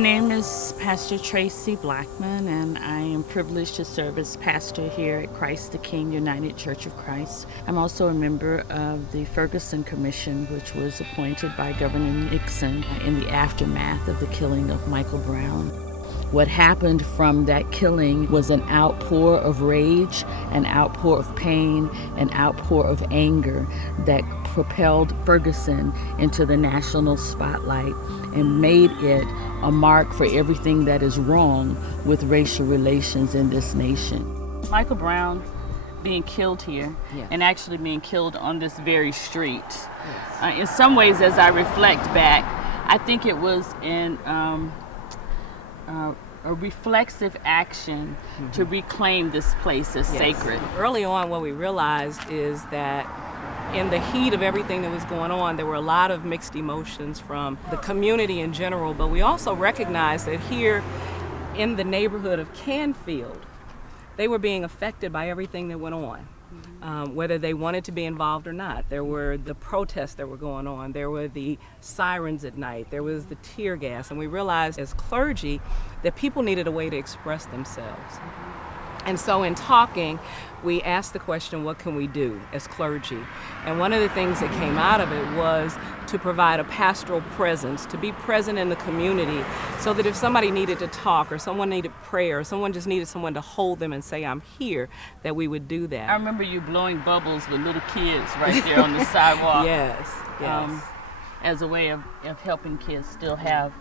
name is Pastor Traci Blackmon, and I am privileged to serve as pastor here at Christ the King United Church of Christ. I'm also a member of the Ferguson Commission, which was appointed by Governor Nixon in the aftermath of the killing of Michael Brown. What happened from that killing was an outpour of rage, an outpour of pain, an outpour of anger that propelled Ferguson into the national spotlight and made it a mark for everything that is wrong with racial relations in this nation. Michael Brown being killed here, yes, and actually being killed on this very street. Yes. In some ways, as I reflect back, I think it was in a reflexive action to reclaim this place as sacred. Early on, what we realized is that in the heat of everything that was going on, there were a lot of mixed emotions from the community in general, but we also recognized that here in the neighborhood of Canfield, they were being affected by everything that went on. Whether they wanted to be involved or not. There were the protests that were going on, there were the sirens at night, there was the tear gas, and we realized as clergy that people needed a way to express themselves. And so in talking, we asked the question, what can we do as clergy? And one of the things that came out of it was to provide a pastoral presence, to be present in the community so that if somebody needed to talk or someone needed prayer or someone just needed someone to hold them and say, I'm here, that we would do that. I remember you blowing bubbles with little kids right there on the sidewalk. Yes. As a way of helping kids still have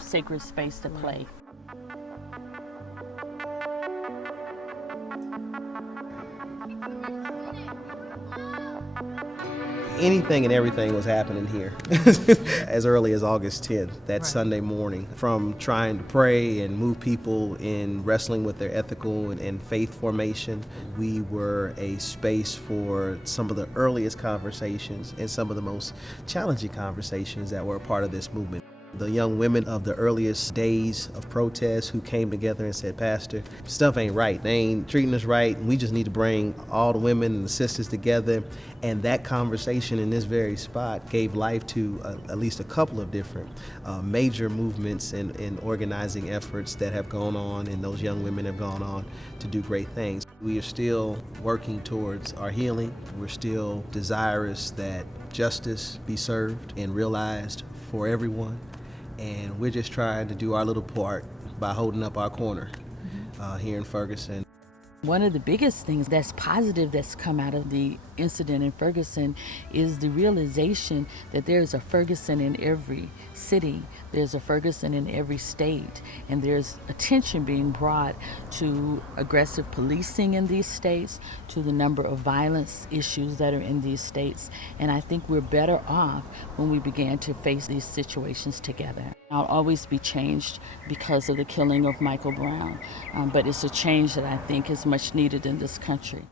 sacred space to play. Anything and everything was happening here as early as August 10th, that Sunday morning. From trying to pray and move people in wrestling with their ethical and faith formation, we were a space for some of the earliest conversations and some of the most challenging conversations that were a part of this movement. The young women of the earliest days of protest who came together and said, Pastor, stuff ain't right. They ain't treating us right. We just need to bring all the women and the sisters together. And that conversation in this very spot gave life to at least a couple of different major movements and organizing efforts that have gone on, and those young women have gone on to do great things. We are still working towards our healing. We're still desirous that justice be served and realized for everyone. And we're just trying to do our little part by holding up our corner here in Ferguson. One of the biggest things that's positive that's come out of the incident in Ferguson is the realization that there's a Ferguson in every city, there's a Ferguson in every state, and there's attention being brought to aggressive policing in these states, to the number of violence issues that are in these states. And I think we're better off when we began to face these situations together. I'll always be changed because of the killing of Michael Brown, but it's a change that I think is much needed in this country.